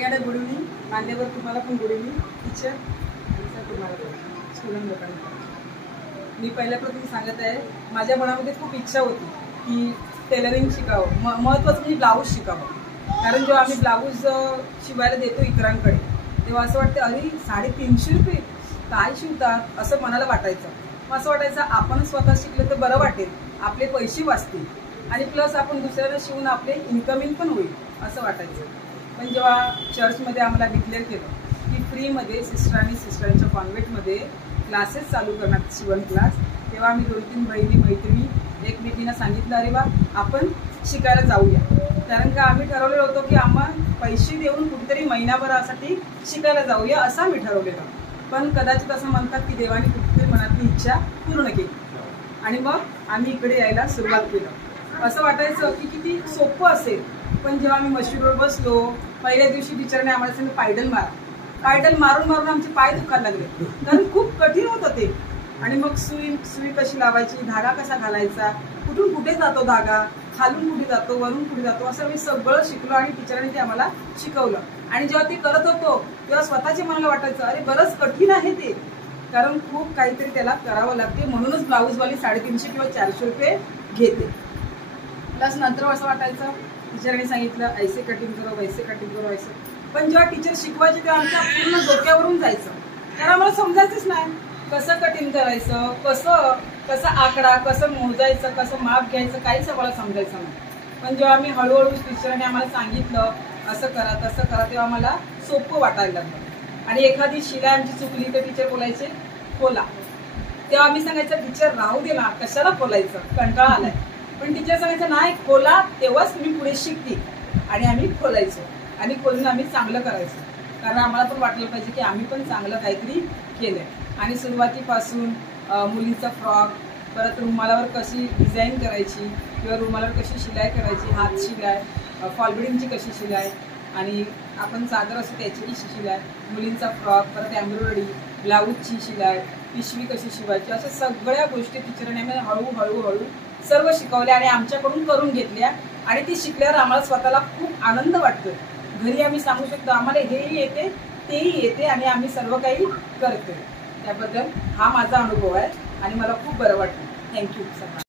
Good evening मान्यवर, तुम्हाला पण गुड इव्हनिंग टीचर आणि सर तुम्हाला पण स्टुडंट लोकांना. मी पहिल्यापासून सांगत आहे, माझ्या मनामध्ये खूप इच्छा होती की टेलरिंग शिकावं, महत्त्वाचं म्हणजे ब्लाऊज शिकावं. कारण जेव्हा आम्ही ब्लाऊज शिवायला देतो इतरांकडे तेव्हा असं वाटतं अरे 350 रुपये काय शिवतात असं मनाला वाटायचं. मग असं वाटायचं आपण स्वतः शिकलं तर बरं वाटेल, आपले पैसे वाचतील आणि प्लस आपण दुसऱ्याला शिवून आपले इन्कमिंग पण होईल असं वाटायचं. पण जेव्हा चर्चमध्ये आम्हाला डिक्लेअर केलं की फ्रीमध्ये सिस्टर आणि सिस्टरांच्या कॉन्व्हेंटमध्ये क्लासेस चालू करणार शिवण क्लास, तेव्हा आम्ही 2-3 बहिणी मैत्रिणी एकमेकींना सांगितलं अरे वा आपण शिकायला जाऊया. कारण का आम्ही ठरवलेलं होतं की आम्हाला पैसे देऊन कुठेतरी महिनाभरासाठी शिकायला जाऊया असं आम्ही ठरवलेलं. पण कदाचित असं म्हणतात की देवाने कुठेतरी मनातली इच्छा पूर्ण केली आणि मग आम्ही इकडे यायला सुरुवात केलं. असं वाटायचं की किती सोपं असेल, पण जेव्हा आम्ही मशीनवर बसलो पहिल्या दिवशी टीचरने आम्हाला सांगितलं पायडल मारून मारून आमचे पाय दुखायला लागले, कारण खूप कठीण होतं ते. आणि मग सुई कशी लावायची, धागा कसा घालायचा, कुठून कुठे जातो धागा, खालून कुठे जातो, वरून कुठे जातो, असं मी सगळं शिकलो आणि टीचरांनी ते आम्हाला शिकवलं. आणि जेव्हा ते करत होतो तेव्हा स्वतःच्या मनाला वाटायचं अरे बरंच कठीण आहे ते, कारण खूप काहीतरी त्याला करावं लागते. म्हणूनच ब्लाऊजवाली 350 किंवा 400 रुपये घेते. प्लस नंतर असं वाटायचं टीचरने सांगितलं ऐसे कटिंग करो वैसे कटिंग करो ऐसे. पण जेव्हा टीचर शिकवायचे तेव्हा आमच्या पूर्ण डोक्यावरून जायचं, कारण आम्हाला समजायचंच नाही कसं कटिंग करायचं, कसं आकडा, कसं मोजायचं, कसं माप घ्यायचं, काहीच आम्हाला समजायचं नाही. पण जेव्हा आम्ही हळूहळू टीचरने आम्हाला सांगितलं असं करा तसं करा तेव्हा आम्हाला सोपं वाटायला लागलं. आणि एखादी शिलाई आमची चुकली तर टीचर बोलायचे खोला, तेव्हा आम्ही सांगायचं टीचर राहू दे ना कशाला खोलायचं, कंटाळा आलाय. पण टीचर सांगायचं नाही खोला तेव्हाच तुम्ही पुढे शिकतील. आणि आम्ही खोलायचो आणि खोलून आम्ही चांगलं करायचो, कारण आम्हाला पण वाटलं पाहिजे की आम्ही पण चांगलं काहीतरी केलंय. आणि सुरुवातीपासून मुलीचा फ्रॉक, परत रुमालावर कशी डिझाईन करायची किंवा रुमालावर कशी शिलाई करायची, हात शिलाई, फॉलबिडिंगची कशी शिलाई आणि आपण चादर असतो त्याची शिलाई, मुलींचा फ्रॉक, परत एम्ब्रॉयडरी, ब्लाऊजची शिलाई, पिशवी कशी शिवायची, अशा सगळ्या गोष्टी टीचरने आम्हाला हळूहळू सर्व शिकवल्या आणि आमच्याकडून करून घेतल्या. आणि ती शिकल्यावर आम्हाला स्वतःला खूप आनंद वाटतो. घरी आम्ही सांगू शकतो आम्हाला हेही येते तेही येते आणि आम्ही सर्व काही करतो. त्याबद्दल हा माझा अनुभव आहे आणि मला खूप बरं वाटतं. Thank you sir.